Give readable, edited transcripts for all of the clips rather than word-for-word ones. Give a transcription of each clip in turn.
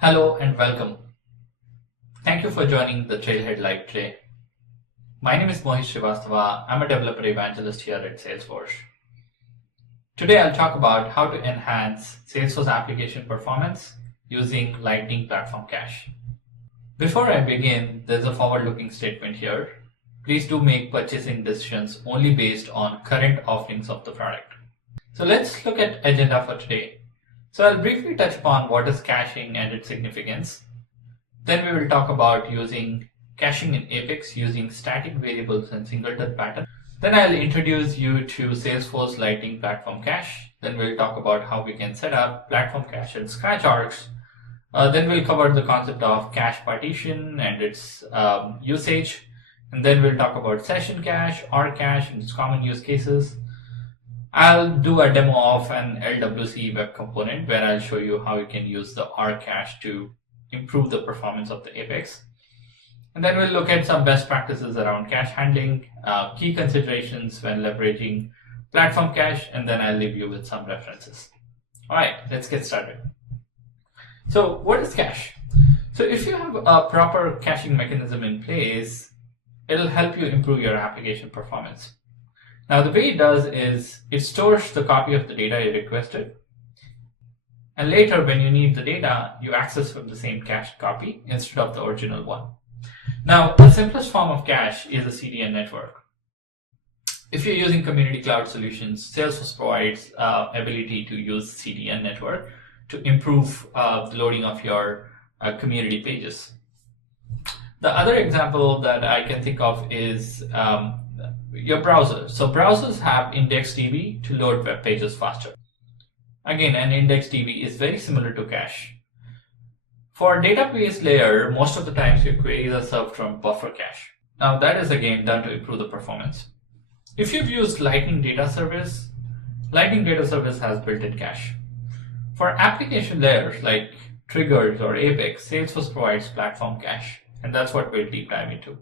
Hello and welcome. Thank you for joining the Trailhead Live today. My name is Mohit Srivastava. I'm a developer evangelist here at Salesforce. Today I'll talk about how to enhance Salesforce application performance using Lightning Platform Cache. Before I begin, there's a forward-looking statement here. Please do make purchasing decisions only based on current offerings of the product. So let's look at agenda for today. So I'll briefly touch upon what is caching and its significance. Then we will talk about using caching in Apex using static variables and singleton pattern. Then I'll introduce you to Salesforce Lightning Platform Cache. Then we'll talk about how we can set up platform cache and scratch arcs. Then we'll cover the concept of cache partition and its usage. And then we'll talk about session cache, arc cache, and its common use cases. I'll do a demo of an LWC web component where I'll show you how you can use the arc cache to improve the performance of the Apex. And then we'll look at some best practices around cache handling, key considerations when leveraging platform cache, and then I'll leave you with some references. All right, let's get started. So what is cache? So if you have a proper caching mechanism in place, it'll help you improve your application performance. Now the way it does is it stores the copy of the data you requested, and later when you need the data, you access from the same cached copy instead of the original one. Now the simplest form of cache is a CDN network. If you're using community cloud solutions, Salesforce provides ability to use CDN network to improve the loading of your community pages. The other example that I can think of is your browser. So browsers have IndexedDB to load web pages faster. Again, an IndexedDB is very similar to cache. For database layer, most of the times your queries are served from buffer cache. Now that is again done to improve the performance. If you've used Lightning Data Service has built-in cache. For application layers like triggers or Apex, Salesforce provides platform cache, and that's what we'll deep dive into.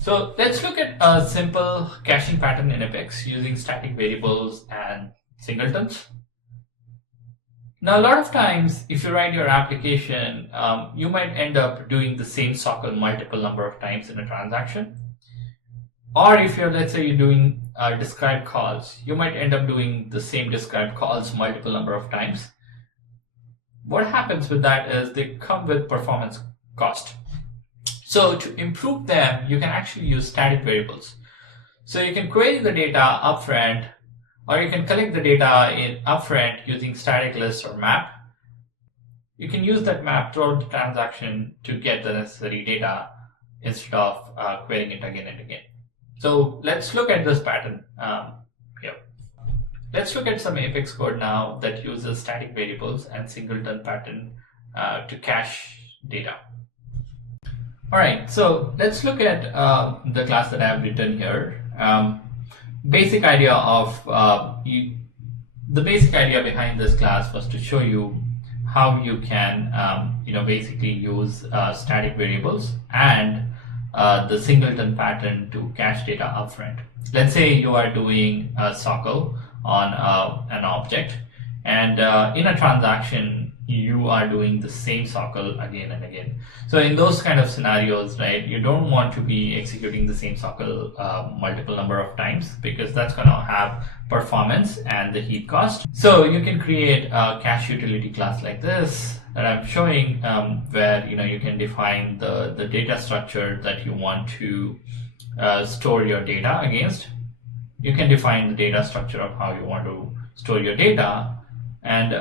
So let's look at a simple caching pattern in Apex using static variables and singletons. Now, a lot of times, if you write your application, you might end up doing the same socle multiple number of times in a transaction. Or if you're, let's say, you're doing describe calls, you might end up doing the same describe calls multiple number of times. What happens with that is they come with performance cost. So to improve them, you can actually use static variables. So you can query the data upfront, or you can collect the data in upfront using static list or map. You can use that map throughout the transaction to get the necessary data instead of querying it again and again. So let's look at this pattern here. Let's look at some Apex code now that uses static variables and singleton pattern to cache data. All right, so let's look at the class that I've written here. Basic idea of the basic idea behind this class was to show you how you can basically use static variables and the singleton pattern to cache data upfront. Let's say you are doing a socle on an object, and in a transaction you are doing the same socle again and again. So in those kind of scenarios, right, you don't want to be executing the same socle multiple number of times, because that's going to have performance and the heap cost. So you can create a cache utility class like this that I'm showing, where you can define the data structure that you want to store your data against. You can define the data structure of how you want to store your data, and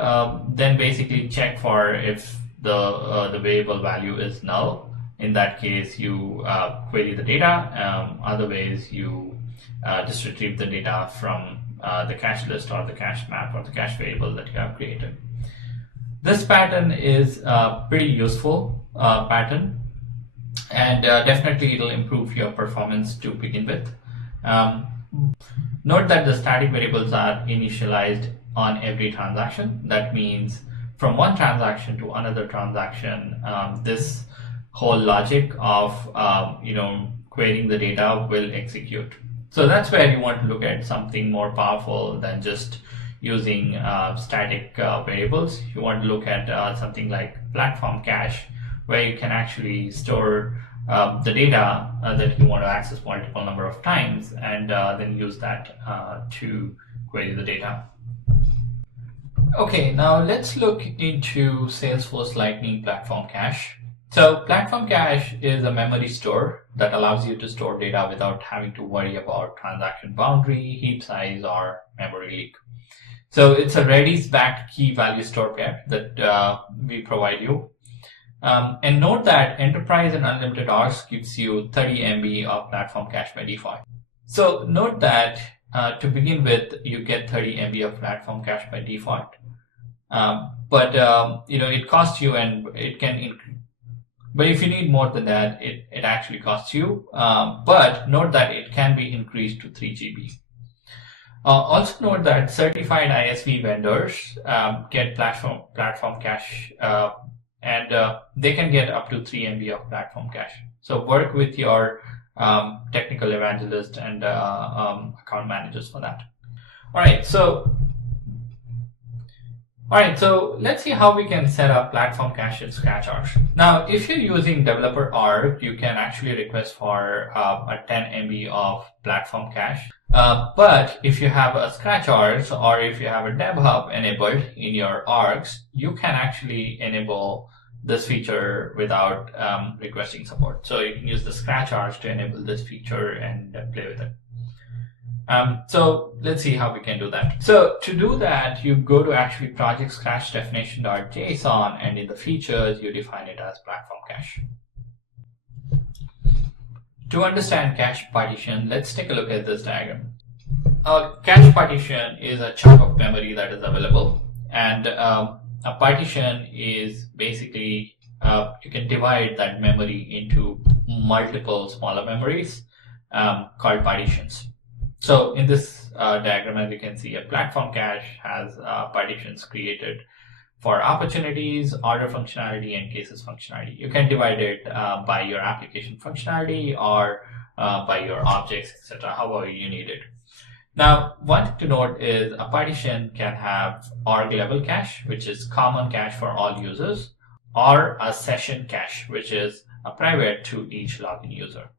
then basically check for if the variable value is null. In that case, you query the data. Other ways, you just retrieve the data from the cache list or the cache map or the cache variable that you have created. This pattern is a pretty useful pattern, and definitely it'll improve your performance to begin with. Note that the static variables are initialized on every transaction. That means from one transaction to another transaction, this whole logic of querying the data will execute. So that's where you want to look at something more powerful than just using static variables. You want to look at something like platform cache, where you can actually store the data that you want to access multiple number of times, and then use that to query the data. Okay, now let's look into Salesforce Lightning Platform Cache. So Platform Cache is a memory store that allows you to store data without having to worry about transaction boundary, heap size, or memory leak. So it's a Redis-backed key value store pair that we provide you. And note that Enterprise and Unlimited Hours gives you 30 MB of Platform Cache by default. So note that to begin with, you get 30 MB of Platform Cache by default. But it costs you, and it can but if you need more than that, it actually costs you. But note that it can be increased to 3 GB. Also note that certified ISV vendors get platform cache, and they can get up to 3 MB of platform cache. So work with your technical evangelist and account managers for that. All right, so let's see how we can set up platform cache in scratch hours. Now, if you're using developer org, you can actually request for a 10 MB of platform cache. But if you have a scratch hours, or if you have a dev hub enabled in your orgs, you can actually enable this feature without requesting support. So you can use the scratch hours to enable this feature and play with it. So let's see how we can do that. So to do that, you go to actually project scratch definition.json, and in the features, you define it as platform cache. To understand cache partition, let's take a look at this diagram. A cache partition is a chunk of memory that is available, and a partition is basically you can divide that memory into multiple smaller memories called partitions. So in this diagram, as you can see, a platform cache has partitions created for opportunities, order functionality, and cases functionality. You can divide it by your application functionality or by your objects, etc., however you need it. Now, one thing to note is a partition can have org level cache, which is common cache for all users, or a session cache, which is a private to each login user.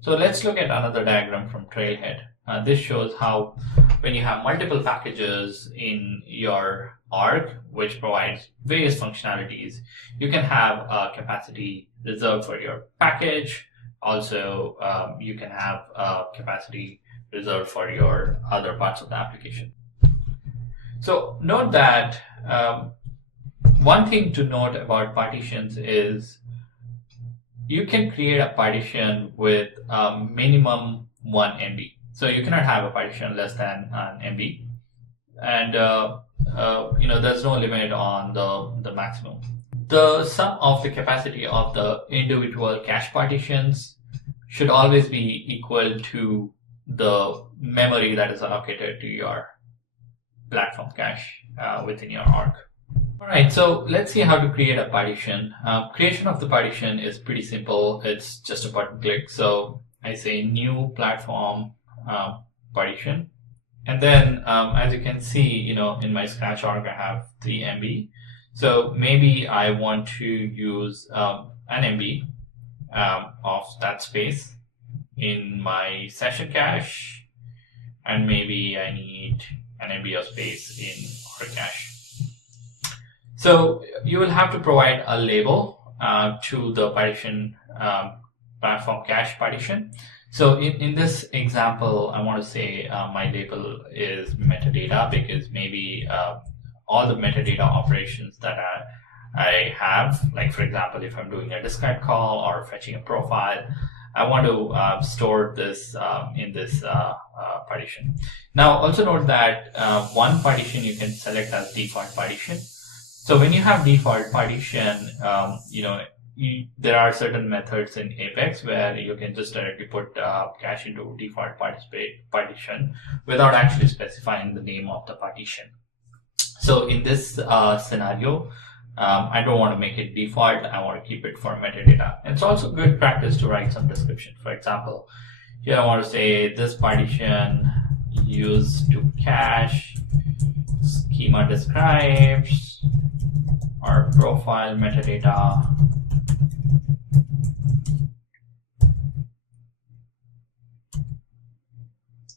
So let's look at another diagram from Trailhead. This shows how when you have multiple packages in your org, which provides various functionalities, you can have a capacity reserved for your package. Also, you can have a capacity reserved for your other parts of the application. So note that one thing to note about partitions is you can create a partition with minimum 1 MB. So you cannot have a partition less than an MB, and there's no limit on the maximum. The sum of the capacity of the individual cache partitions should always be equal to the memory that is allocated to your platform cache within your org. All right, so let's see how to create a partition. Creation of the partition is pretty simple. It's just a button click. So I say new platform partition, and then as you can see, in my scratch org I have 3 MB. So maybe I want to use an MB of that space in my session cache, and maybe I need an MB of space in org cache. So you will have to provide a label to the partition platform cache partition. So in this example, I want to say my label is metadata, because maybe all the metadata operations that I have, like for example, if I'm doing a describe call or fetching a profile, I want to store this in this partition. Now also note that one partition you can select as default partition. So when you have default partition, there are certain methods in Apex where you can just directly put cache into default partition without actually specifying the name of the partition. So in this scenario, I don't want to make it default. I want to keep it for metadata. It's also good practice to write some description. For example, here I want to say this partition used to cache schema describes or profile metadata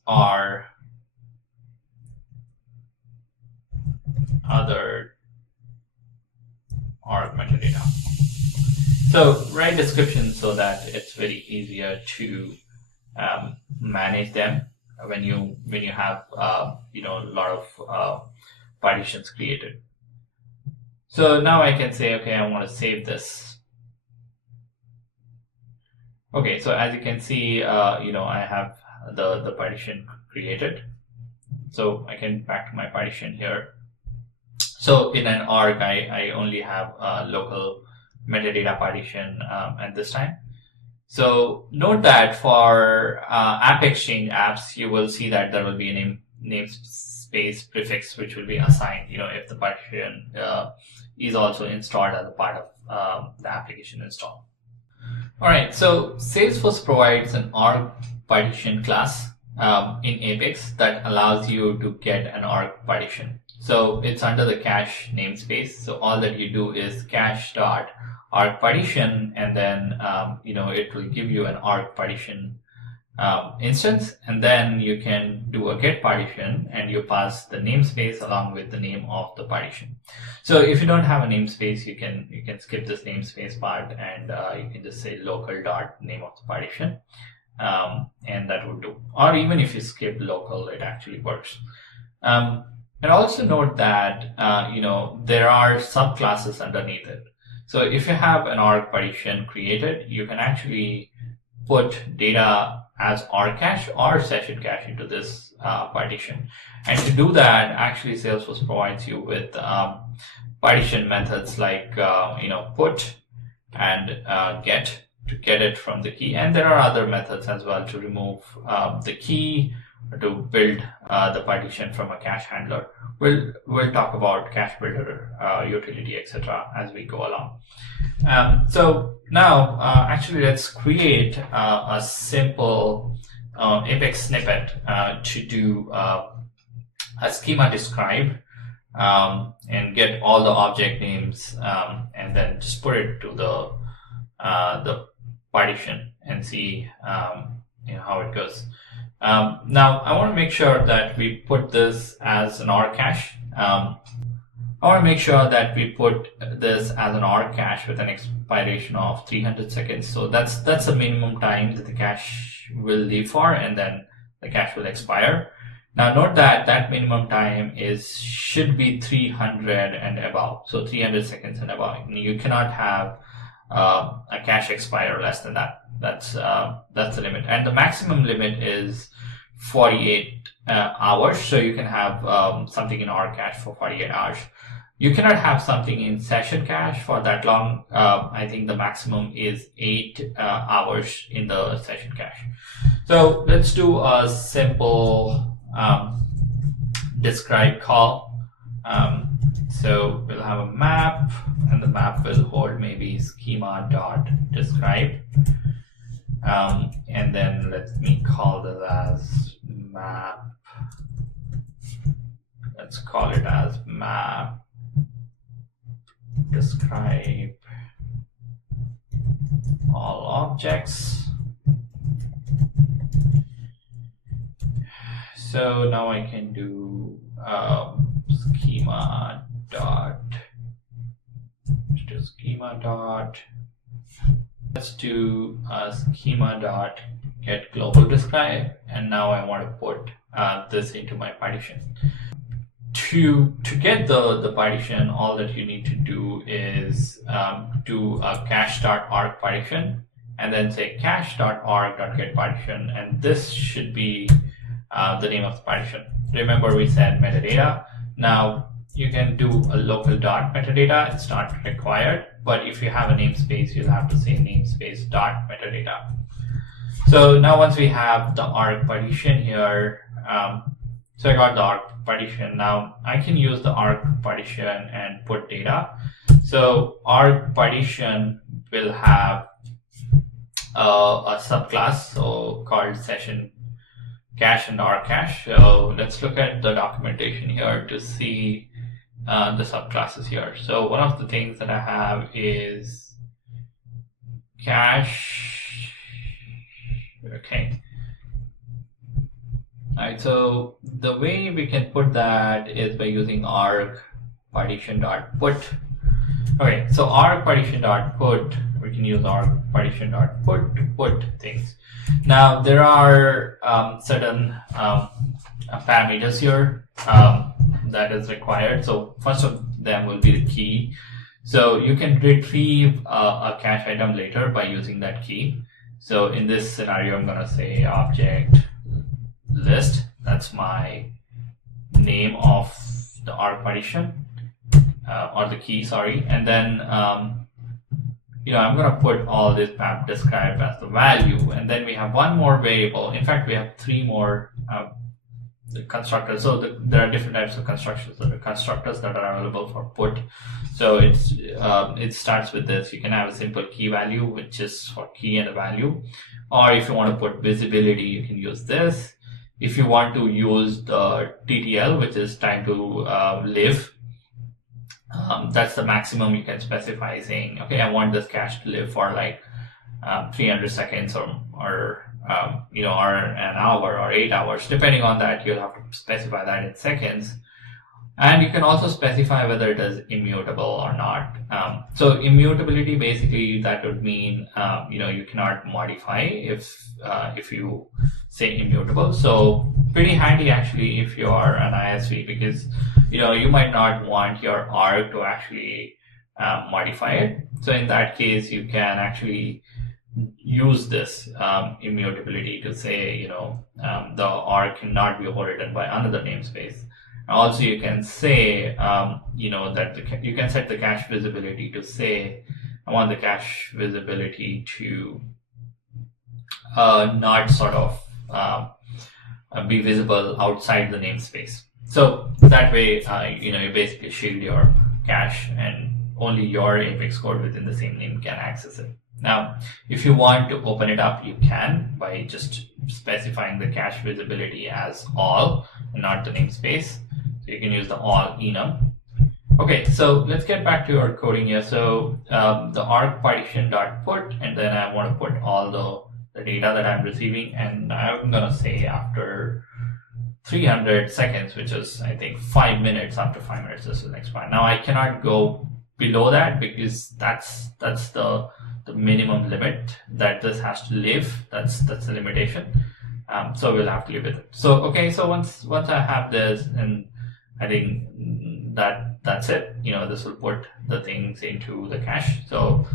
or other org metadata. So write descriptions so that it's very easier to manage them when you have a lot of partitions created. So now I can say, okay, I want to save this. Okay, so as you can see, I have the partition created. So I can back to my partition here. So in an org, I only have a local metadata partition at this time. So note that for App Exchange apps, you will see that there will be a namespace prefix which will be assigned, if the partition is also installed as a part of the application install. All right, so Salesforce provides an org partition class in Apex that allows you to get an org partition. So it's under the cache namespace. So all that you do is cache.org partition, and then it will give you an org partition instance, and then you can do a get partition and you pass the namespace along with the name of the partition. So if you don't have a namespace, you can skip this namespace part, and you can just say local dot name of the partition, and that would do. Or even if you skip local, it actually works. And also note that there are subclasses underneath it. So if you have an org partition created, you can actually put data as org cache or session cache into this partition. And to do that, actually Salesforce provides you with partition methods like put and get to get it from the key. And there are other methods as well to remove the key, to build the partition from a cache handler. We'll talk about cacheBuilder, utility, etc. as we go along. So now, actually, let's create a simple Apex snippet to do a schema describe and get all the object names, and then just put it to the partition and see how it goes. Now, I want to make sure that we put this as an org cache. I want to make sure that we put this as an org cache with an expiration of 300 seconds. So that's the minimum time that the cache will live for, and then the cache will expire. Now note that that minimum time should be 300 and above. So 300 seconds and above. You cannot have a cache expire less than that. That's the limit, and the maximum limit is 48 hours. So you can have something in org cache for 48 hours. You cannot have something in session cache for that long. I think the maximum is 8 hours in the session cache. So let's do a simple describe call. So we'll have a map, and the map will hold maybe schema.describe. And then let me call this as map. Let's call it as map describe all objects. So now I can do schema dot. Let's do schema dot get global describe, and now I want to put this into my partition. To get the partition, all that you need to do is do a cache.org partition, and then say cache.org.get partition, and this should be the name of the partition. Remember, we said metadata. Now you can do a local dot metadata. It's not required, but if you have a namespace, you'll have to say namespace dot metadata. So now once we have the org partition here, so I got the org partition. Now I can use the org partition and put data. So org partition will have a subclass, so called session cache and R cache. So let's look at the documentation here to see the subclasses here. So one of the things that I have is cache. Okay. Alright, so the way we can put that is by using arg partition.put. Okay, so arg partition.put, we can use arg partition.put to put things. Now there are certain parameters here that is required. So first of them will be the key. So you can retrieve a cache item later by using that key. So in this scenario, I'm going to say object list. That's my name of the arg partition or the key, sorry. And then I'm going to put all this map describe as the value. And then we have one more variable. In fact, we have three more constructors. So there are different types of constructors. There are constructors that are available for put. So it starts with this. You can have a simple key value, which is for key and a value. Or if you want to put visibility, you can use this. If you want to use the TTL, which is time to live, that's the maximum you can specify, saying, okay, I want this cache to live for like 300 seconds or an hour or 8 hours. Depending on that, you'll have to specify that in seconds. And you can also specify whether it is immutable or not. So immutability, basically, that would mean you cannot modify if you say immutable. So pretty handy actually if you are an ISV, because you might not want your arg to actually modify it. So in that case, you can actually use this immutability to say the arg cannot be overridden by another namespace. Also, you can say that you can set the cache visibility to say, I want the cache visibility to not sort of be visible outside the namespace. So that way, you basically shield your cache, and only your Apex code within the same name can access it. Now, if you want to open it up, you can by just specifying the cache visibility as all and not the namespace. So you can use the all enum. Okay, so let's get back to our coding here. So the arg partition.put, and then I want to put all the data that I'm receiving, and I'm gonna say after 300 seconds, which is I think 5 minutes. After 5 minutes, this will expire. Now I cannot go below that because that's the minimum limit that this has to live. That's the limitation. So we'll have to live with it. So okay, so once I have this, and I think that's it. This will put the things into the cache. So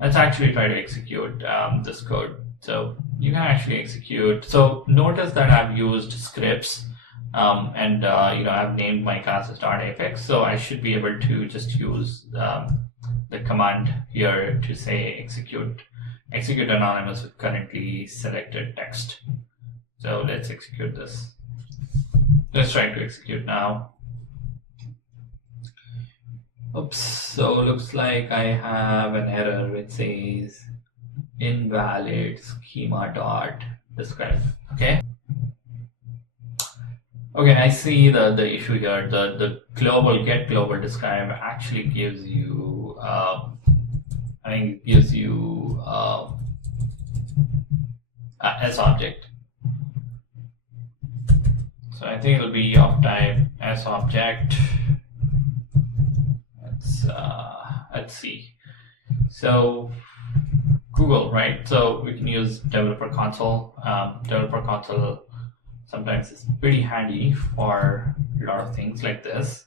let's actually try to execute this code. So you can actually execute. So notice that I've used scripts, and I've named my classes .apex. So I should be able to just use the command here to say execute anonymous with currently selected text. So let's execute this. Let's try to execute now. Oops, so looks like I have an error which says invalid schema.describe. Okay, I see the issue here. The global get global describe actually gives you S object. So I think it'll be of type S object. Let's see. So Google, right? So we can use developer console. Developer console sometimes is pretty handy for a lot of things like this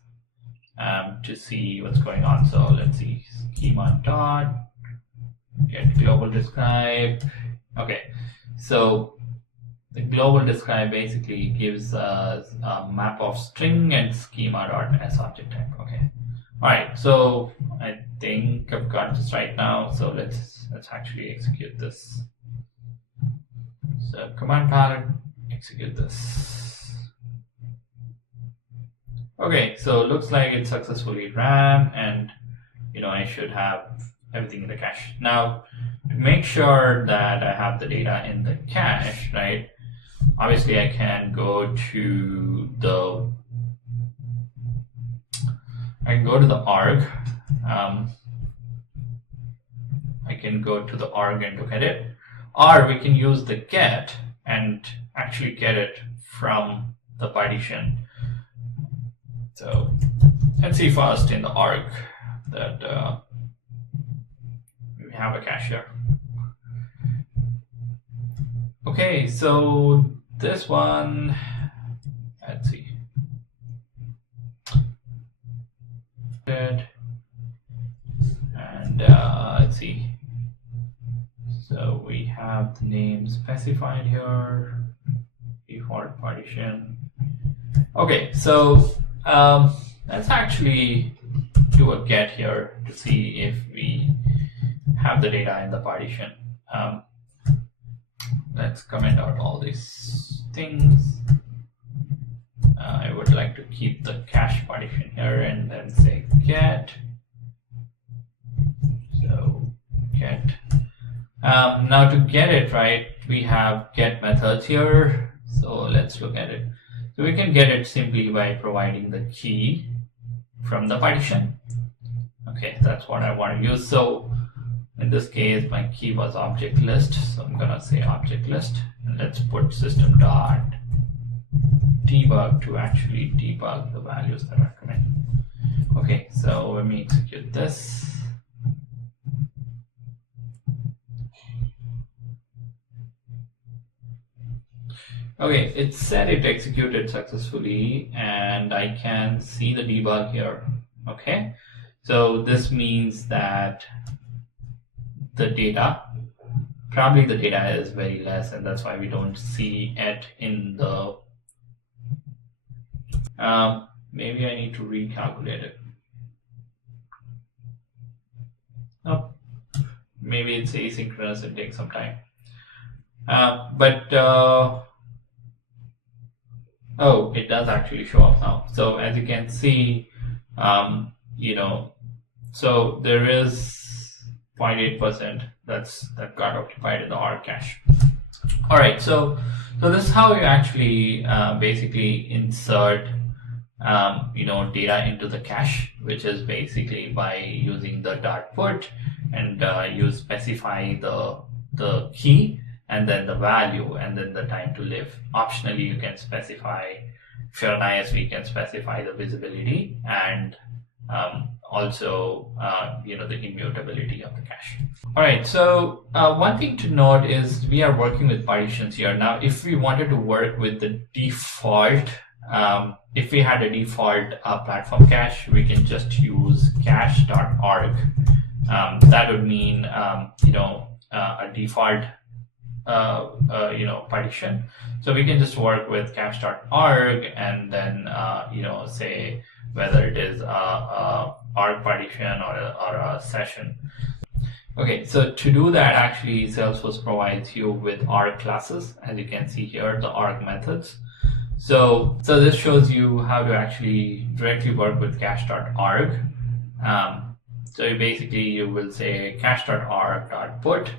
to see what's going on. So let's see, schema dot get global describe. Okay, so the global describe basically gives us a map of string and schema dot s object type. Okay. All right, so I think I've got this right now. So let's actually execute this. So command palette, execute this. Okay, so it looks like it successfully ran, and I should have everything in the cache. Now, to make sure that I have the data in the cache, right? Obviously, I can go to the org. I can go to the org and look at it, or we can use the get and actually get it from the partition. So let's see first in the org that we have a cache here. Okay, so this one, let's see. Good. And let's see. So we have the name specified here, default partition. Okay, so let's actually do a get here to see if we have the data in the partition. Let's comment out all these things. I would like to keep the cache partition here and then say get. So get. Now to get it, right, we have get methods here. So let's look at it. So we can get it simply by providing the key from the partition. Okay, that's what I want to use. So in this case, my key was object list. So I'm going to say object list. And let's put system dot debug to actually debug the values that are coming. Okay, so let me execute this. Okay, it said it executed successfully, and I can see the debug here. Okay, so this means that the data, probably the data is very less, and that's why we don't see it in the maybe I need to recalculate it. Nope. Maybe it's asynchronous and takes some time. Oh, it does actually show up now. So as you can see, so there is 0.8% that got occupied in the org cache. All right, so this is how you actually basically insert data into the cache, which is basically by using the dot put, and you specify the key and then the value and then the time to live. Optionally, you can specify, if you're an ISV, you can specify the visibility and also the immutability of the cache. All right, so one thing to note is we are working with partitions here. Now, if we wanted to work with the default, if we had a default platform cache, we can just use cache.org. That would mean a default partition. So we can just work with cache.org and then say whether it is a org partition or a session. Okay, so to do that, actually Salesforce provides you with org classes, as you can see here, the org methods. So this shows you how to actually directly work with cache.org. So you will say cache.org.put.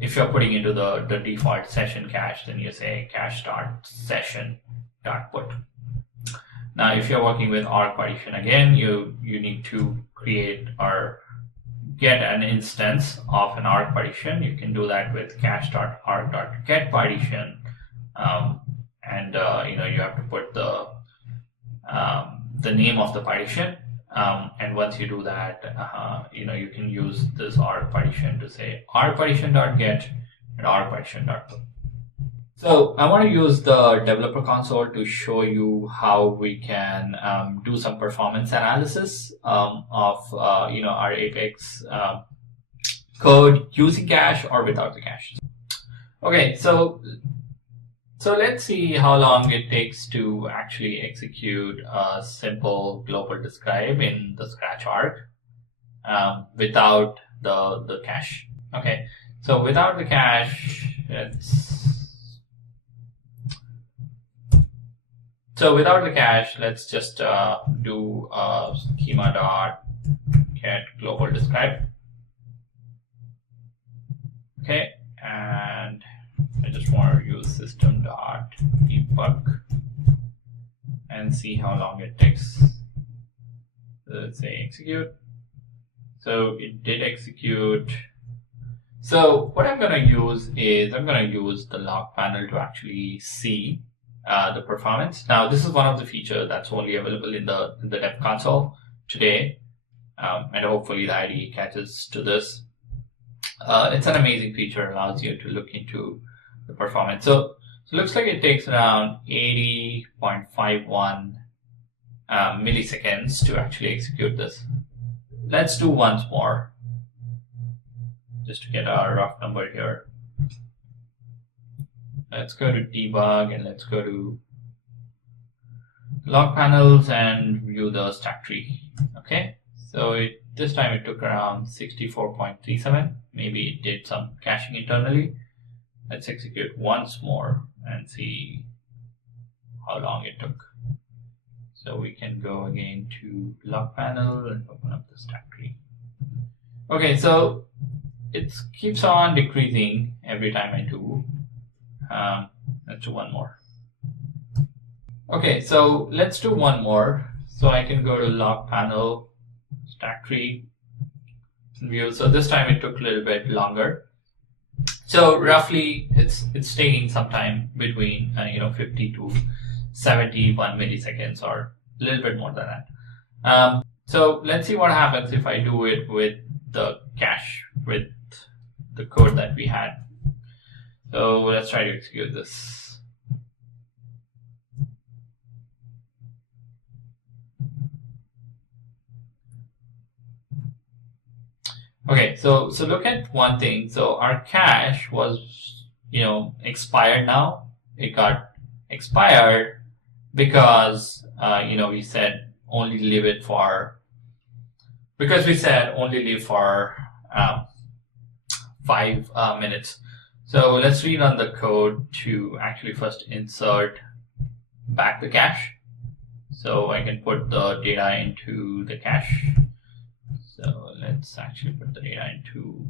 If you're putting into the default session cache, then you say cache.session.put. Now, if you're working with org partition, again, you need to create or get an instance of an org partition. You can do that with cache.org.getPartition, and you have to put the name of the partition. And once you do that, you can use this org partition to say org-partition.get and org-partition.put. So I want to use the developer console to show you how we can do some performance analysis of our Apex code using cache or without the cache. Okay, so let's see how long it takes to actually execute a simple global describe in the Scratch org without the cache. Okay, so without the cache, let's just do schema.get global describe. Okay, and I just want to use system. dot debug and see how long it takes. So let's say execute. So it did execute. So what I'm going to use is I'm going to use the log panel to actually see the performance. Now this is one of the features that's only available in the dev console today, and hopefully the IDE catches to this. It's an amazing feature, allows you to look into the performance. So it looks like it takes around 80.51 milliseconds to actually execute this. Let's do once more, just to get a rough number here. Let's go to debug and let's go to log panels and view the stack tree. Okay, so this time it took around 64.37. Maybe it did some caching internally. Let's execute once more and see how long it took. So we can go again to log panel and open up the stack tree. Okay, so it keeps on decreasing every time I do. Let's do one more. Okay, so let's do one more. So I can go to log panel, stack tree, view. So this time it took a little bit longer. So roughly it's taking some time between 50 to 71 milliseconds or a little bit more than that. So let's see what happens if I do it with the cache, with the code that we had. So let's try to execute this. Okay, so look at one thing. So our cache was, expired now. It got expired because, we said only leave it for, because we said only leave for 5 minutes. So let's rerun the code to actually first insert back the cache. So I can put the data into the cache. So let's actually put the data into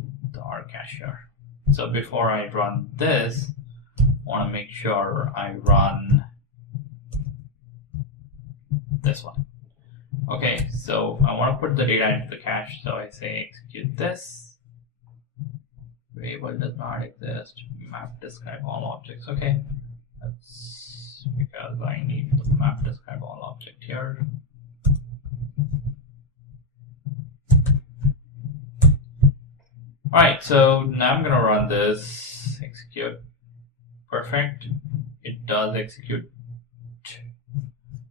our cache here. So before I run this, I want to make sure I run this one. Okay, so I want to put the data into the cache. So I say execute this. Variable does not exist. Map describe all objects. Okay, that's because I need the map describe all object here. All right, so now I'm going to run this, execute. Perfect. It does execute.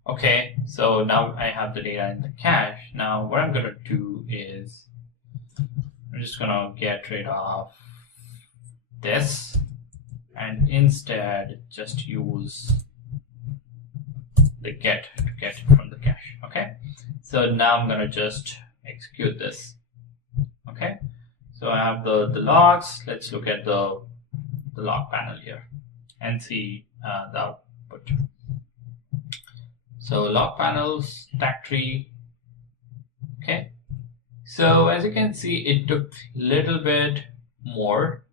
Okay, so now I have the data in the cache. Now what I'm going to do is I'm just going to get rid of this and instead just use the get to get it from the cache. Okay, so now I'm going to just execute this. Okay. So I have the logs. Let's look at the log panel here and see the output. So log panels, stack tree. Okay. So as you can see, it took a little bit more.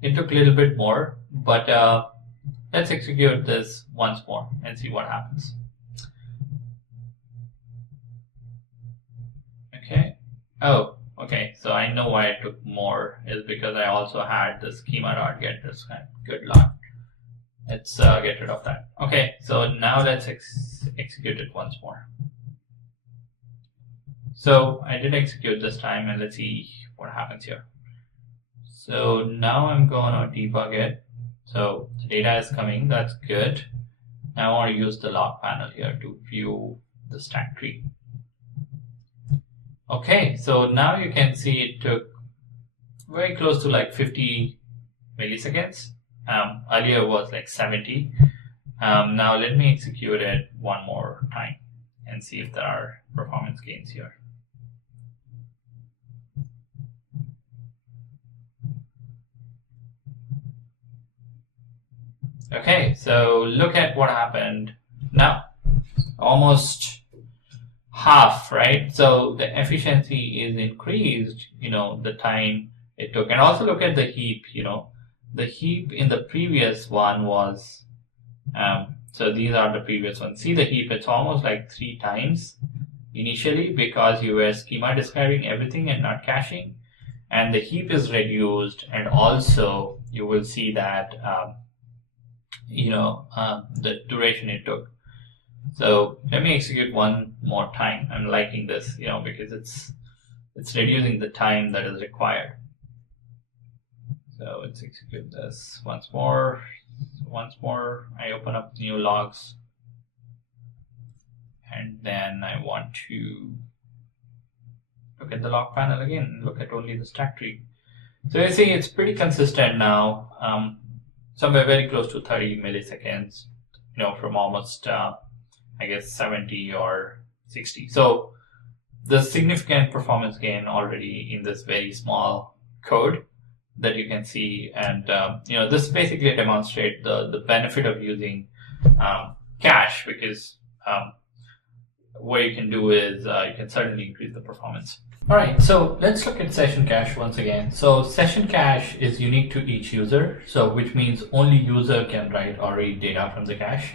It took a little bit more, but let's execute this once more and see what happens. Okay. Oh, okay. So I know why it took more is because I also had the schema.get describe. Good luck. Let's get rid of that. Okay, so now let's execute it once more. So I did execute this time, and let's see what happens here. So now I'm going to debug it. So the data is coming. That's good. Now I want to use the log panel here to view the stack tree. Okay, so now you can see it took very close to like 50 milliseconds. Earlier it was like 70. Now let me execute it one more time and see if there are performance gains here. Okay, so look at what happened now. Almost half, right? So the efficiency is increased, the time it took. And also look at the heap, the heap in the previous one was, so these are the previous ones. See the heap, it's almost like 3 times initially because you were schema describing everything and not caching. And the heap is reduced, and also you will see that the duration it took. So let me execute one more time. I'm liking this, because it's reducing the time that is required. So let's execute this once more. I open up new logs, and then I want to look at the log panel again, look at only the stack tree. So you see it's pretty consistent now, somewhere very close to 30 milliseconds, from almost, I guess 70 or 60. So the significant performance gain already in this very small code that you can see. And, this basically demonstrates the benefit of using cache, because what you can do is you can certainly increase the performance. All right, so let's look at session cache once again. So session cache is unique to each user, so which means only user can write or read data from the cache.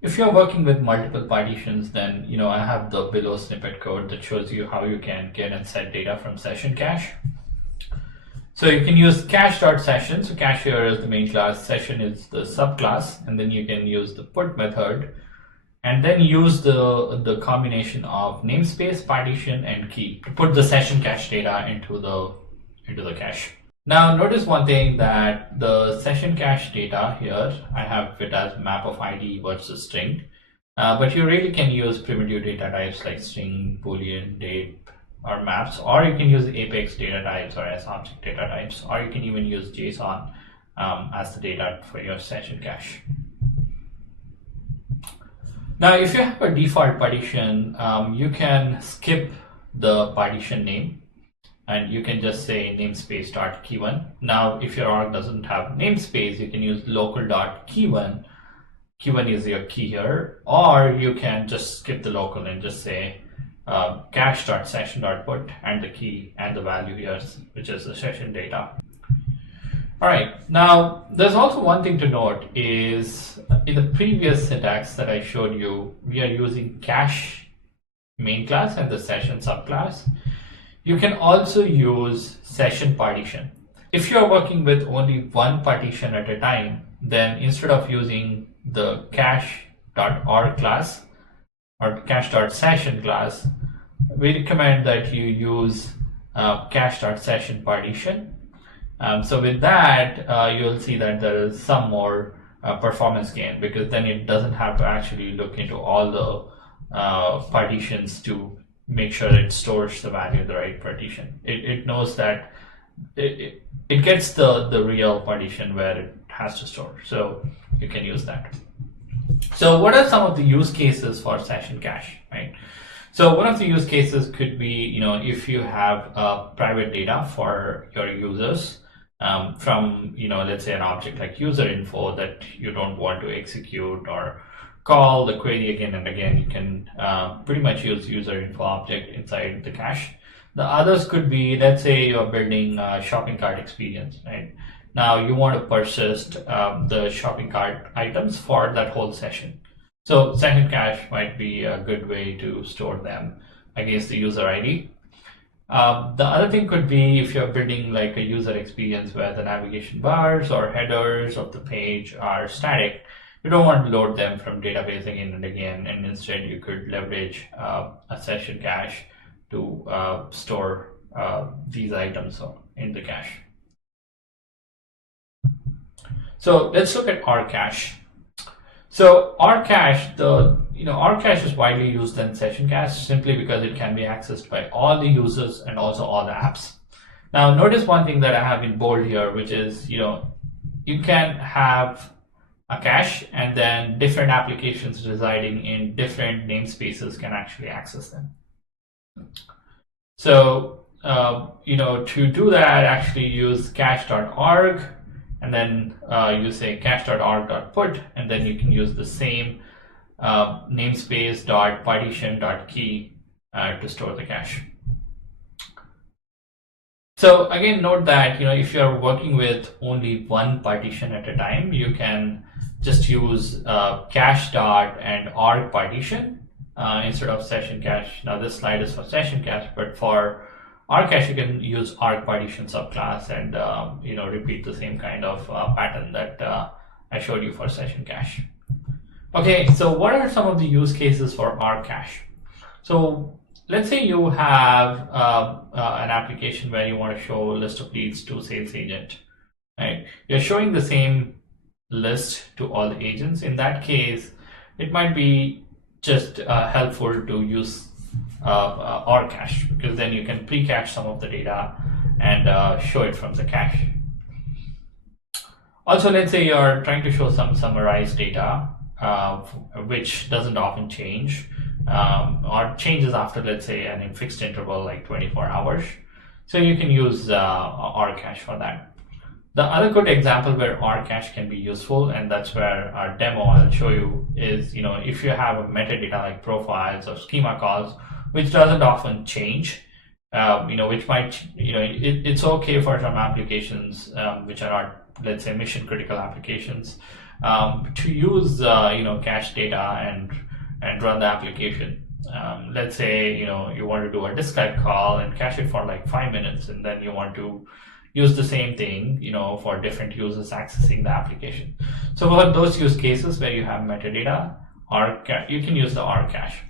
If you're working with multiple partitions, then I have the below snippet code that shows you how you can get and set data from session cache. So you can use cache.session. So cache here is the main class, session is the subclass, and then you can use the put method, and then use the combination of namespace, partition, and key to put the session cache data into the cache. Now notice one thing, that the session cache data here, I have it as map of ID versus string, but you really can use primitive data types like string, boolean, date, or maps, or you can use Apex data types or S-object data types, or you can even use JSON as the data for your session cache. Now, if you have a default partition, you can skip the partition name, and you can just say namespace.key1. Now, if your org doesn't have namespace, you can use local.key1. Key1 is your key here, or you can just skip the local and just say cache.session.put and the key and the value here, which is the session data. All right, now there's also one thing to note is in the previous syntax that I showed you, we are using cache main class and the session subclass. You can also use session partition. If you're working with only one partition at a time, then instead of using the cache.org class or cache.session class, we recommend that you use cache.session partition. So with that, you'll see that there is some more performance gain, because then it doesn't have to actually look into all the partitions to make sure it stores the value of the right partition. It knows that it gets the real partition where it has to store. So you can use that. So what are some of the use cases for session cache, right? So one of the use cases could be, if you have private data for your users, from let's say an object like user info that you don't want to execute or call the query again and again, you can pretty much use user info object inside the cache. The others could be, let's say you're building a shopping cart experience, right? Now you want to persist the shopping cart items for that whole session. So session cache might be a good way to store them against the user ID. The other thing could be if you're building like a user experience where the navigation bars or headers of the page are static, you don't want to load them from database again and again, and instead you could leverage a session cache to store these items in the cache. So let's look at R cache. So R cache, R cache is widely used than session cache simply because it can be accessed by all the users and also all the apps. Now notice one thing that I have in bold here, which is, you can have a cache and then different applications residing in different namespaces can actually access them. So, to do that, actually use cache.org, and then you say cache.org.put, and then you can use the same namespace.partition.key to store the cache. So again, note that if you're working with only one partition at a time, you can just use cache dot and arg partition instead of session cache. Now this slide is for session cache, but for arg cache you can use arg partition subclass and repeat the same kind of pattern that I showed you for session cache. Okay, so what are some of the use cases for arg cache? So let's say you have an application where you want to show a list of leads to sales agent, right? You're showing the same list to all the agents. In that case, it might be just helpful to use arg cache, because then you can pre-cache some of the data and show it from the cache. Also, let's say you're trying to show some summarized data, which doesn't often change. Or changes after, let's say, an fixed interval like 24 hours. So you can use arg cache for that. The other good example where arg cache can be useful, and that's where our demo I'll show you, is if you have a metadata like profiles or schema calls, which doesn't often change, which might, it's okay for some applications which are not, let's say, mission critical applications, to use cache data and run the application. Let's say you want to do a describe call and cache it for like 5 minutes, and then you want to use the same thing for different users accessing the application. So for those use cases where you have metadata, you can use the arg cache.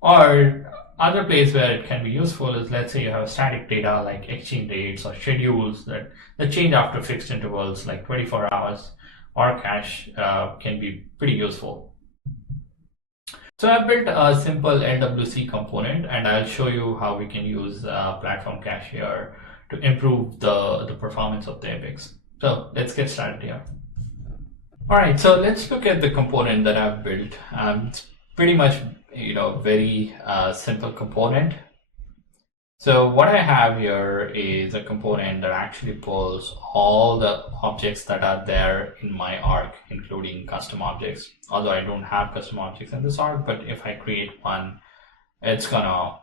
Or other place where it can be useful is, let's say you have static data like exchange dates or schedules that change after fixed intervals like 24 hours. Arg cache can be pretty useful. So I built a simple LWC component, and I'll show you how we can use platform cache here to improve the performance of the Apex. So let's get started here. All right, so let's look at the component that I've built. It's pretty much very simple component. So what I have here is a component that actually pulls all the objects that are there in my arg, including custom objects. Although I don't have custom objects in this arg, but if I create one, it's gonna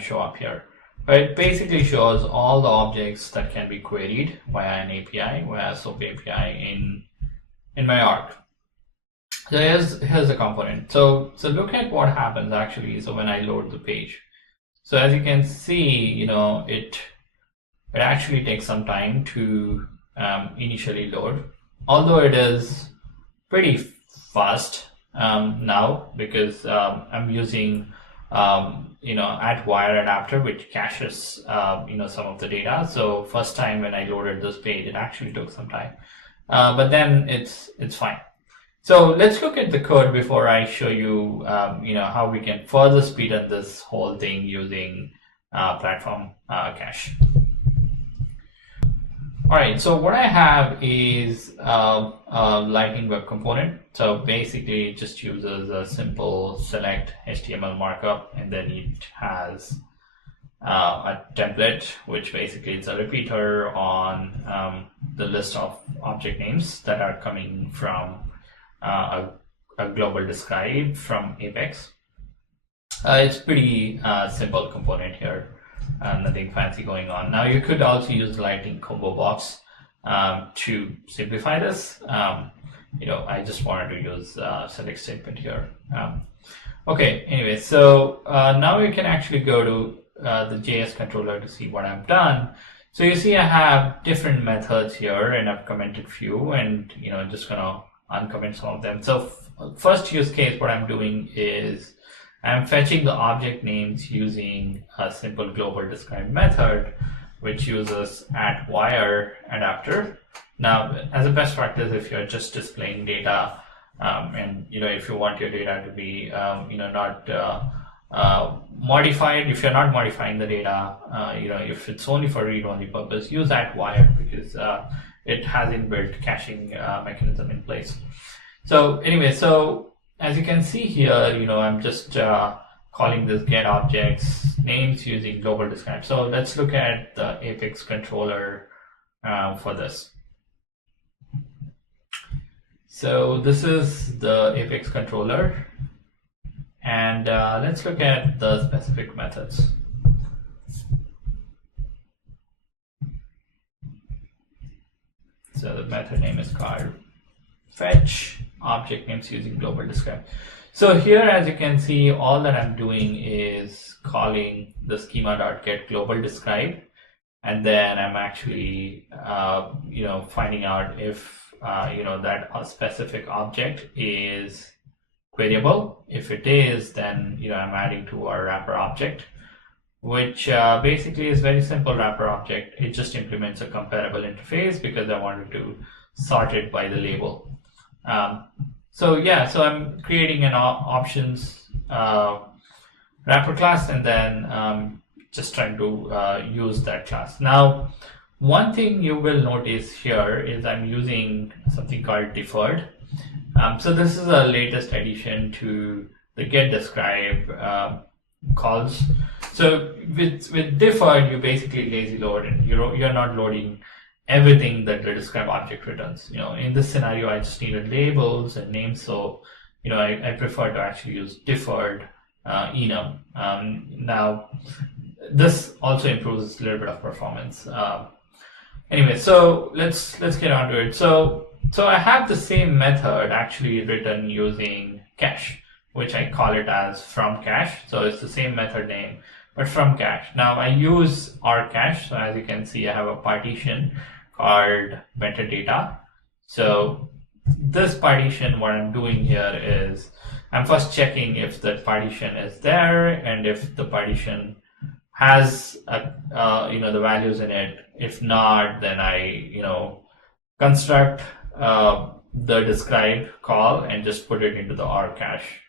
show up here. But it basically shows all the objects that can be queried via an API, via SOAP API in my arg. So here's the component. So look at what happens actually. So when I load the page. So as you can see, it actually takes some time to initially load, although it is pretty fast now, because I'm using @wire adapter, which caches some of the data. So first time when I loaded this page, it actually took some time, but then it's fine. So let's look at the code before I show you, how we can further speed up this whole thing using platform cache. All right, so what I have is a Lightning Web component. So basically it just uses a simple select HTML markup, and then it has a template, which basically is a repeater on the list of object names that are coming from a global describe from Apex. It's pretty simple component here, nothing fancy going on. Now you could also use Lightning combo box to simplify this. I just wanted to use select statement here. Okay, anyway, so now we can actually go to the JS controller to see what I've done. So you see I have different methods here, and I've commented few, and just gonna uncomment some of them. So first use case, what I'm doing is I'm fetching the object names using a simple global describe method, which uses @wire adapter. Now, as a best practice, if you're just displaying data, and if you want your data to be not modified, if you're not modifying the data, if it's only for read-only purpose, use @wire, because it has inbuilt caching mechanism in place. So anyway, so as you can see here, I'm just calling this get objects names using global describe. So let's look at the Apex controller for this. So this is the Apex controller, and let's look at the specific methods. So the method name is called fetch object names using global describe. So here, as you can see, all that I'm doing is calling the schema.get global describe, and then I'm actually finding out if that a specific object is queryable. If it is, then I'm adding to our wrapper object, which basically is very simple wrapper object. It just implements a comparable interface because I wanted to sort it by the label. So I'm creating an options wrapper class, and then just trying to use that class. Now, one thing you will notice here is I'm using something called deferred. So this is a latest addition to the get describe calls. So with deferred, you basically lazy load, and you're not loading everything that the describe object returns. In this scenario, I just needed labels and names, so I prefer to actually use deferred enum. Now, this also improves a little bit of performance. Anyway, so let's get on to it. So I have the same method actually written using cache, which I call it as from cache. So it's the same method name, but from cache. Now I use our cache. So as you can see, I have a partition called metadata. So this partition, what I'm doing here is I'm first checking if the partition is there, and if the partition has the values in it. If not, then I construct the describe call and just put it into the R cache.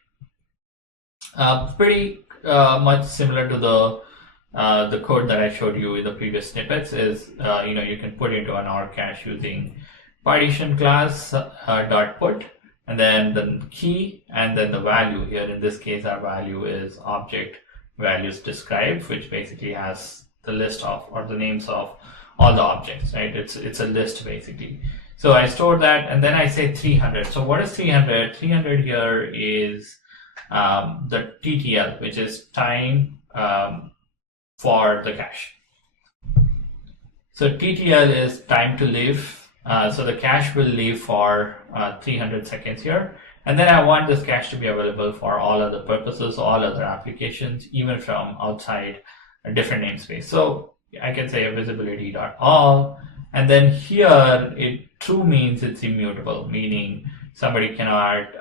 Pretty much similar to the code that I showed you in the previous snippets is you can put into an R cache using partition class dot put, and then the key, and then the value. Here in this case, our value is object values describe, which basically has the list of, or the names of all the objects, right? It's a list basically. So I store that, and then I say 300. So what is 300? 300 here is the TTL, which is time for the cache. So TTL is time to live. So the cache will live for 300 seconds here. And then I want this cache to be available for all other purposes, all other applications, even from outside a different namespace. So I can say visibility.all, and then here true means it's immutable, meaning somebody cannot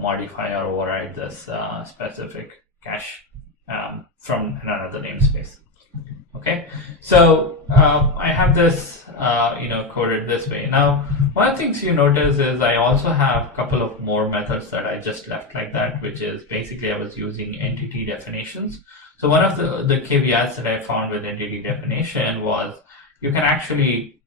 modify or override this specific cache from another namespace. Okay, so I have this coded this way. Now, one of the things you notice is I also have a couple of more methods that I just left like that, which is basically I was using entity definitions. So one of the caveats that I found with entity definition was you can actually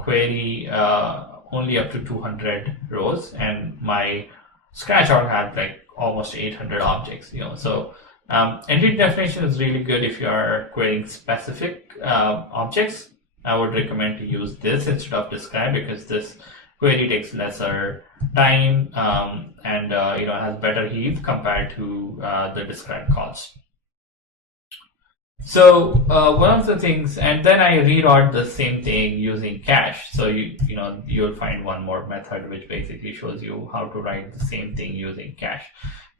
query only up to 200 rows, and my Scratch org had like almost 800 objects. So entity definition is really good if you are querying specific objects. I would recommend to use this instead of describe, because this query takes lesser time and has better heap compared to the describe calls. So one of the things, and then I rewrote the same thing using cache. So you'll find one more method which basically shows you how to write the same thing using cache.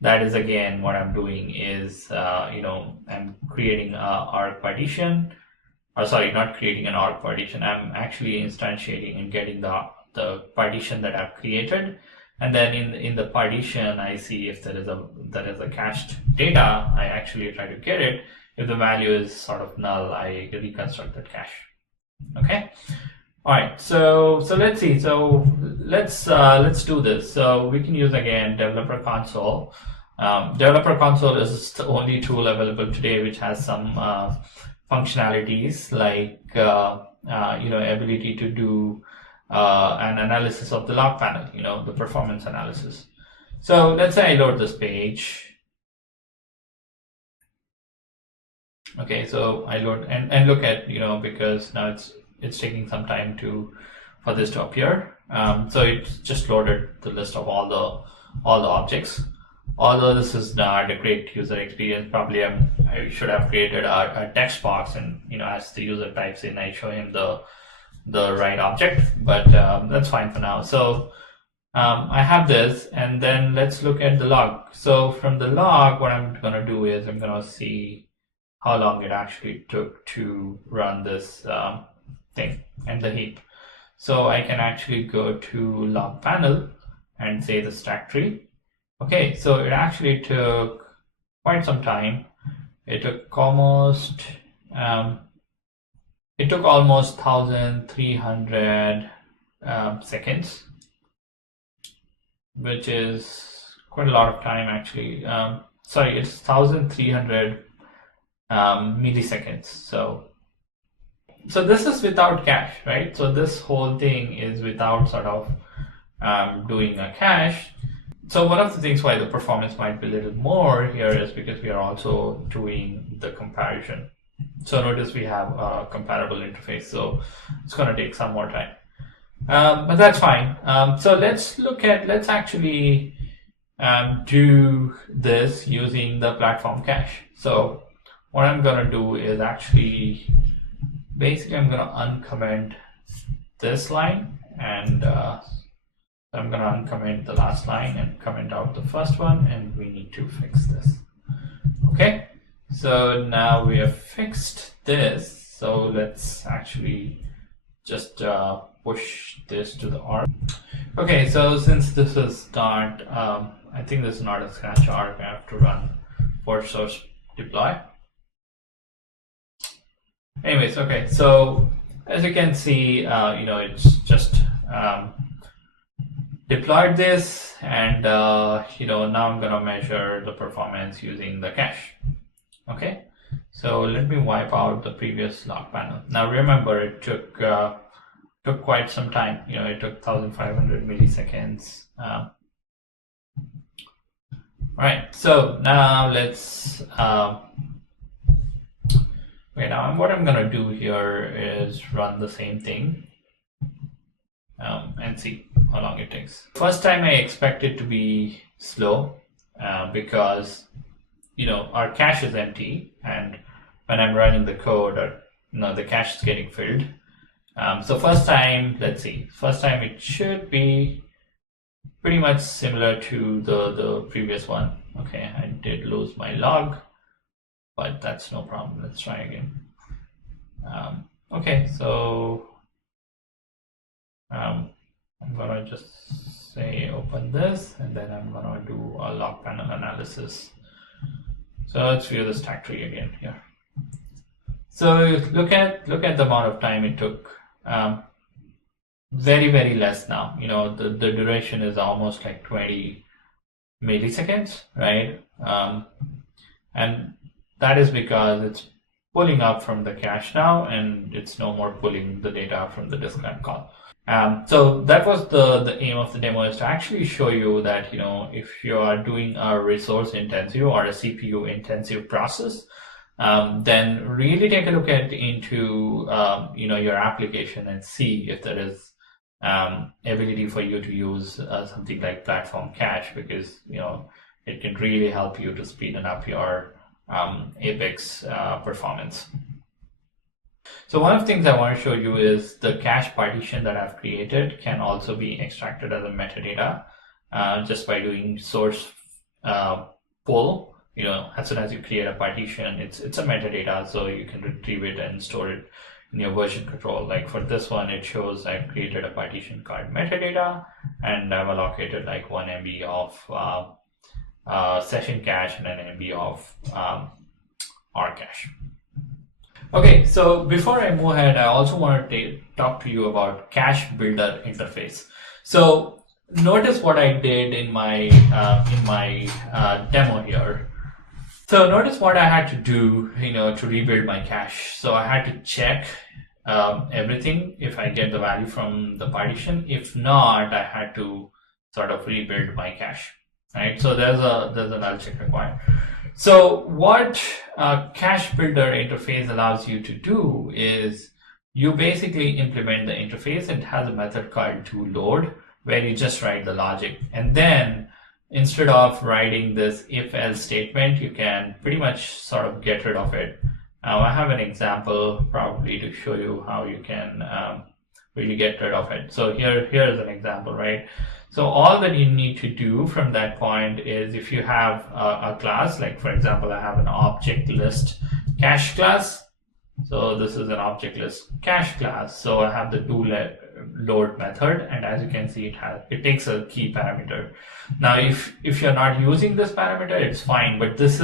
That is again what I'm doing is I'm creating a arg partition, or sorry, not creating an arg partition. I'm actually instantiating and getting the partition that I've created, and then in the partition I see if there is a cached data. I actually try to get it. If the value is sort of null, I reconstruct that cache. Okay. All right. So let's see. So let's do this. So we can use again developer console. Developer console is the only tool available today which has some functionalities like ability to do an analysis of the log panel. The performance analysis. So let's say I load this page. Okay, so I load and look at because now it's taking some time for this to appear. So it's just loaded the list of all the objects. Although this is not a great user experience, probably I should have created a text box, and as the user types in, I show him the the right object, but that's fine for now. So I have this, and then let's look at the log. So from the log, what I'm going to do is I'm going to see how long it actually took to run this thing and the heap. So I can actually go to log panel and say the stack tree. Okay, so it actually took quite some time. It took almost 1,300 seconds, which is quite a lot of time actually. Sorry, it's 1,300 milliseconds. So this is without cache, right? So this whole thing is without sort of doing a cache. So one of the things why the performance might be a little more here is because we are also doing the comparison. So notice we have a comparable interface, so it's going to take some more time, but that's fine. So let's actually do this using the platform cache. So what I'm going to do is actually basically I'm going to uncomment this line, and I'm going to uncomment the last line and comment out the first one, and we need to fix this. Okay, so now we have fixed this. So let's actually just push this to the arc. Okay, so since this is not, I think this is not a scratch arc, I have to run for source deploy. Anyways, okay, so as you can see, it's just deployed this, and now I'm going to measure the performance using the cache. Okay, so let me wipe out the previous log panel. Now remember, it took quite some time. It took 1,500 milliseconds. All right, so now let's now what I'm going to do here is run the same thing and see how long it takes. First time I expect it to be slow because our cache is empty, and when I'm running the code, the cache is getting filled. So first time, let's see. First time it should be pretty much similar to the previous one. Okay, I did lose my log, but that's no problem. Let's try again. Okay, so I'm gonna just say open this, and then I'm gonna do a log panel analysis. So let's view the stack tree again here. So look at the amount of time it took. Very less now. The duration is almost like 20 milliseconds, right? And that is because it's pulling up from the cache now, and it's no more pulling the data from the discrete call. So that was the aim of the demo, is to actually show you that if you are doing a resource intensive or a CPU intensive process, then really take a look into your application and see if there is ability for you to use something like platform cache, because it can really help you to speeden up your Apex performance. So one of the things I want to show you is the cache partition that I've created can also be extracted as a metadata just by doing source pull. As soon as you create a partition, it's a metadata, so you can retrieve it and store it in your version control. Like for this one, it shows I've created a partition called metadata, and I've allocated like 1 MB of session cache and an MB of R cache. Okay, so before I move ahead, I also want to talk to you about cacheBuilder interface. So notice what I did in my demo here. So notice what I had to do, to rebuild my cache. So I had to check everything if I get the value from the partition. If not, I had to sort of rebuild my cache. Right? So there's a null check required. So what cacheBuilder interface allows you to do is you basically implement the interface. It has a method called toLoad where you just write the logic, and then instead of writing this if-else statement, you can pretty much sort of get rid of it. Now I have an example probably to show you how you can really get rid of it. So here is an example, right? So all that you need to do from that point is, if you have a class, like for example, I have an object list cache class. So this is an object list cache class. So I have the load method, and as you can see, it takes a key parameter. Now, if you're not using this parameter, it's fine, but this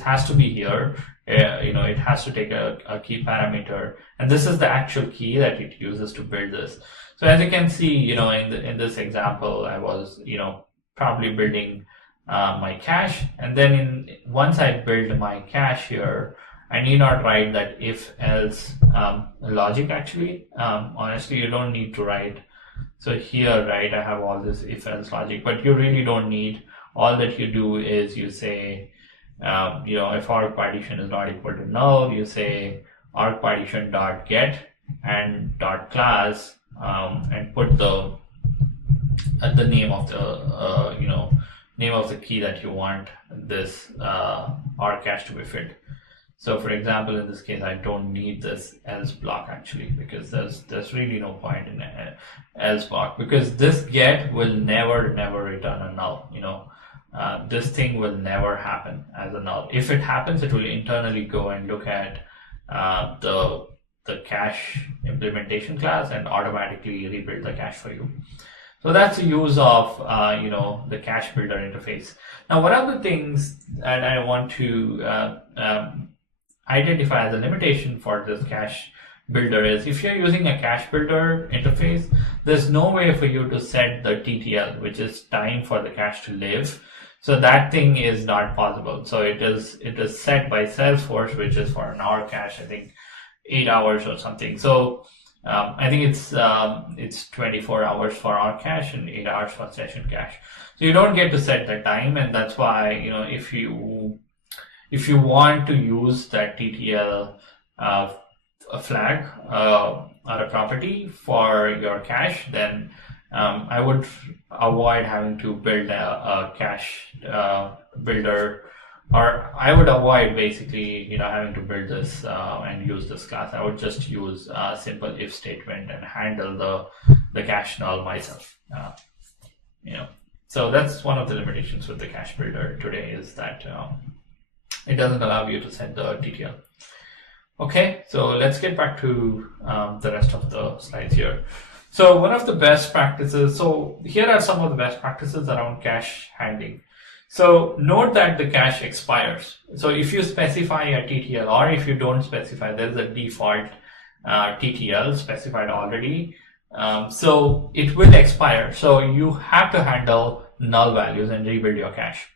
has to be here. It has to take a key parameter, and this is the actual key that it uses to build this. So as you can see, in this example, I was probably building my cache, and then once I build my cache here, I need not write that if else logic. Actually, honestly, you don't need to write. So here, right, I have all this if else logic, but you really don't need. All that you do is you say, if arg partition is not equal to null, you say arg partition dot get and dot class, and put the name of the name of the key that you want this arg cache to be filled. So for example, in this case, I don't need this else block actually, because there's really no point in else block, because this get will never return a null. This thing will never happen as a null. If it happens, it will internally go and look at the cache implementation class and automatically rebuild the cache for you. So that's the use of the cacheBuilder interface. Now, one of the things that I want to identify as a limitation for this cacheBuilder is, if you're using a cacheBuilder interface, there's no way for you to set the TTL, which is time for the cache to live. So that thing is not possible. So it is set by Salesforce, which is for an hour cache, I think 8 hours or something. So I think it's 24 hours for our cache and 8 hours for session cache. So you don't get to set the time, and that's why if you want to use that TTL a flag or a property for your cache, then I would avoid having to build a cache builder, or I would avoid basically having to build this and use this class. I would just use a simple if statement and handle the cache null myself. So that's one of the limitations with the cacheBuilder today, is that it doesn't allow you to set the TTL. Okay, so let's get back to the rest of the slides here. So one of the best practices, so here are some of the best practices around cache handling. So note that the cache expires. So if you specify a TTL, or if you don't specify, there's a default TTL specified already. So it will expire. So you have to handle null values and rebuild your cache.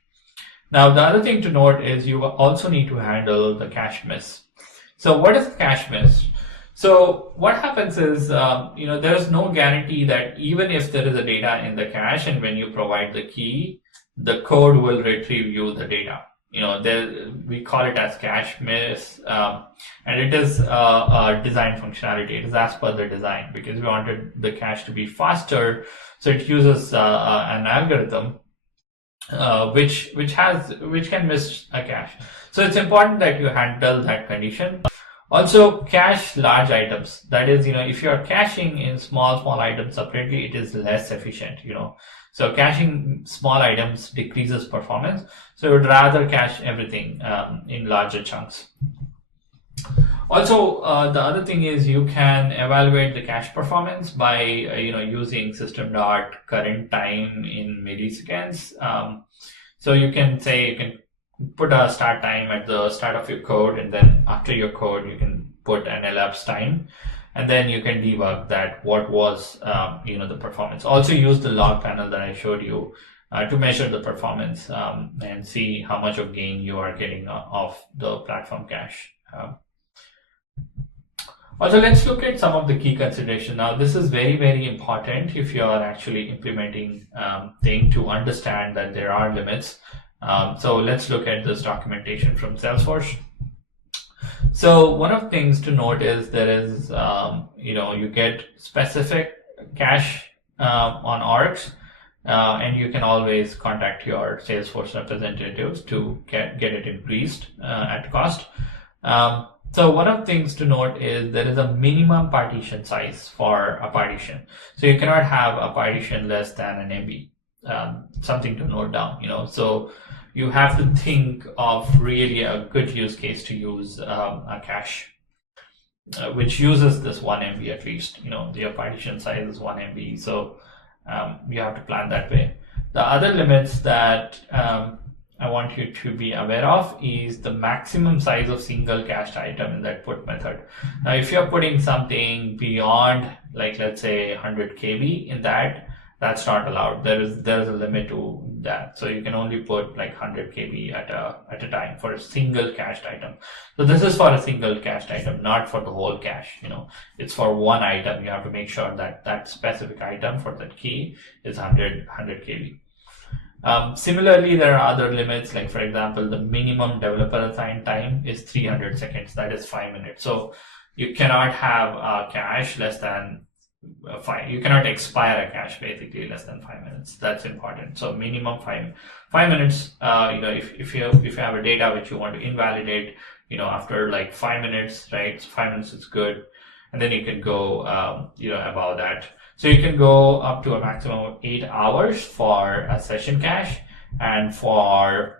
Now, the other thing to note is you also need to handle the cache miss. So what is cache miss? So what happens is, there's no guarantee that even if there is a data in the cache and when you provide the key, the code will retrieve you the data. We call it as cache miss, and it is a design functionality. It is as per the design, because we wanted the cache to be faster. So it uses an algorithm which can miss a cache. So it's important that you handle that condition. Also, cache large items. That is, if you are caching in small items separately, it is less efficient. So caching small items decreases performance. So you would rather cache everything in larger chunks. Also, the other thing is you can evaluate the cache performance by using system.current time in milliseconds. So you can put a start time at the start of your code, and then after your code you can put an elapsed time, and then you can debug that what was the performance. Also use the log panel that I showed you to measure the performance and see how much of gain you are getting off the platform cache. Also, let's look at some of the key considerations. Now, this is very, very important if you are actually implementing thing, to understand that there are limits. So let's look at this documentation from Salesforce. So one of the things to note is there is, you get specific cache on orgs, and you can always contact your Salesforce representatives to get it increased at cost. So one of the things to note is there is a minimum partition size for a partition. So you cannot have a partition less than an MB. Something to note down, So you have to think of really a good use case to use a cache, which uses this 1 MB at least. Your partition size is 1 MB, so you have to plan that way. The other limits that I want you to be aware of is the maximum size of single cached item in that put method. Now, if you're putting something beyond, like let's say 100 KB in that's not allowed. There is a limit to that. So you can only put like 100 KB at a time for a single cached item. So this is for a single cached item, not for the whole cache. It's for one item. You have to make sure that that specific item for that key is 100 KB. Similarly, there are other limits, like for example, the minimum developer assigned time is 300 seconds. That is 5 minutes. So you cannot have a cache less than you cannot expire a cache basically less than 5 minutes. That's important. So minimum 5 minutes. If you have a data which you want to invalidate, after like 5 minutes, right? So 5 minutes is good, and then you can go above that. So you can go up to a maximum of 8 hours for a session cache, and for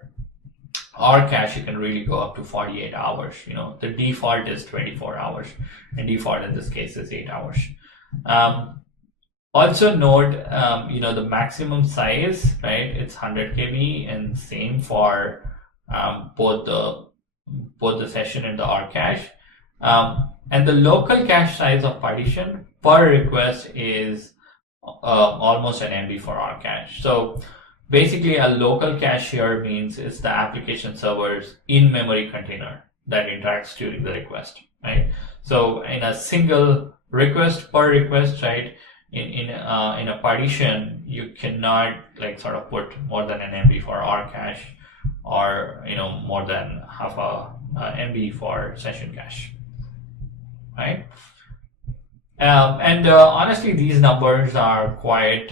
our cache you can really go up to 48 hours. The default is 24 hours, and default in this case is 8 hours. Also note, the maximum size, right? It's 100 KB, and same for both the session and the R cache. And the local cache size of partition per request is almost an MB for R cache. So basically, a local cache here means it's the application server's in-memory container that interacts during the request, right? So in a single request per request, right? In a partition, you cannot like sort of put more than an MB for R cache, or more than half a MB for session cache, right? And honestly, these numbers are quite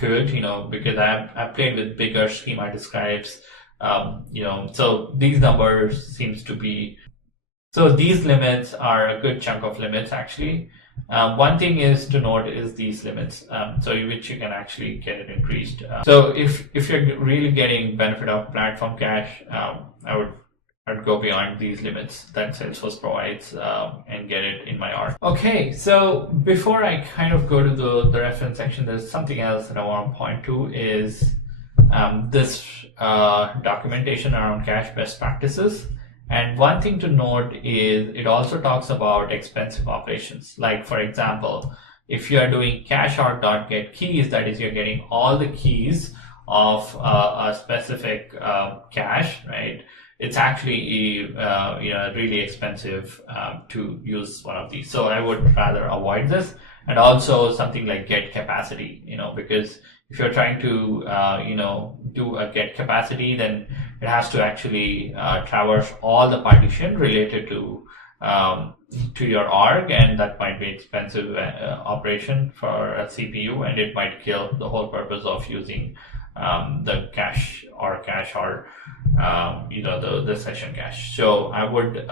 good, because I've played with bigger schema describes, so these numbers seems to be. So these limits are a good chunk of limits actually. One thing is to note is these limits, so which you can actually get it increased. So if you're really getting benefit of platform cache, I'd go beyond these limits that Salesforce provides and get it in my R. Okay, so before I kind of go to the reference section, there's something else that I want to point to is this documentation around cache best practices. And one thing to note is it also talks about expensive operations. Like for example, if you are doing cache.get keys, that is, you're getting all the keys of a specific cache, right? It's actually really expensive to use one of these. So I would rather avoid this. And also something like get capacity, because if you're trying to do a get capacity, then it has to actually traverse all the partition related to your org, and that might be expensive operation for a CPU, and it might kill the whole purpose of using the cache or the session cache. So I would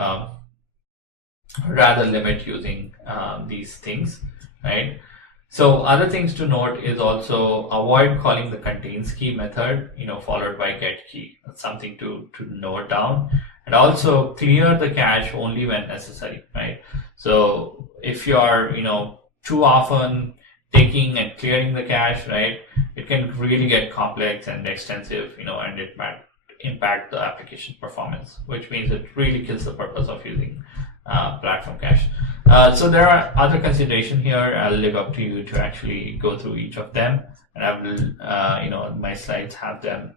rather limit using these things, right? So other things to note is also avoid calling the contains key method, followed by get key. That's something to note down. And also clear the cache only when necessary, right? So if you are, too often taking and clearing the cache, right, it can really get complex and extensive, and it might impact the application performance, which means it really kills the purpose of using platform cache. So there are other considerations here. I'll leave up to you to actually go through each of them, and I will, my slides have them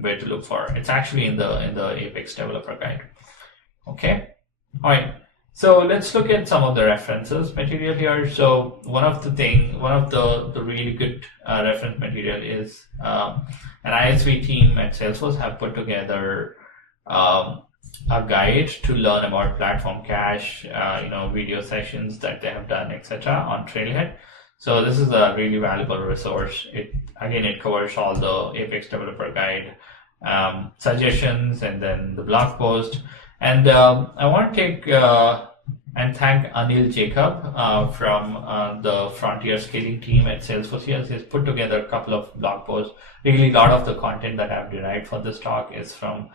where to look for. It's actually in the Apex developer guide. Okay, all right. So let's look at some of the references material here. So one of the really good reference material is an ISV team at Salesforce have put together a guide to learn about platform cache, video sessions that they have done, etc. on Trailhead. So this is a really valuable resource. It covers all the Apex developer guide suggestions, and then the blog post. And I want to take and thank Anil Jacob from the Frontier Scaling team at Salesforce. He's put together a couple of blog posts. Really, a lot of the content that I've derived for this talk is from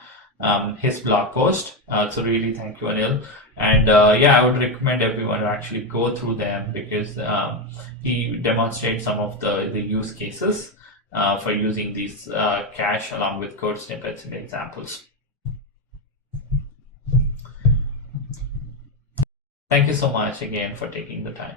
his blog post. So really, thank you, Anil. And yeah, I would recommend everyone to actually go through them, because he demonstrates some of the use cases for using these cache along with code snippets and examples. Thank you so much again for taking the time.